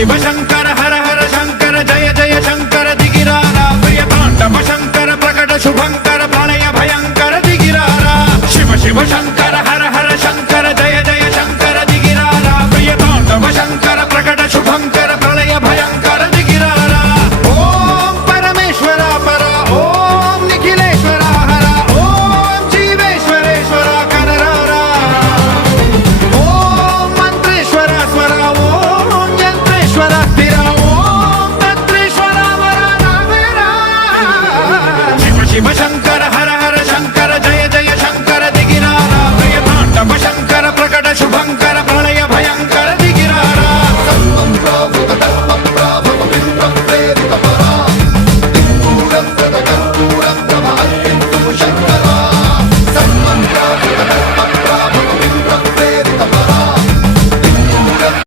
शिव शंकर हर हर शंकर जय जय शंकर दिगिरारा प्रिय तांडव शंकर प्रकट शुभंकर प्रलय भयंकर दिगिरारा शिव शिव शंकर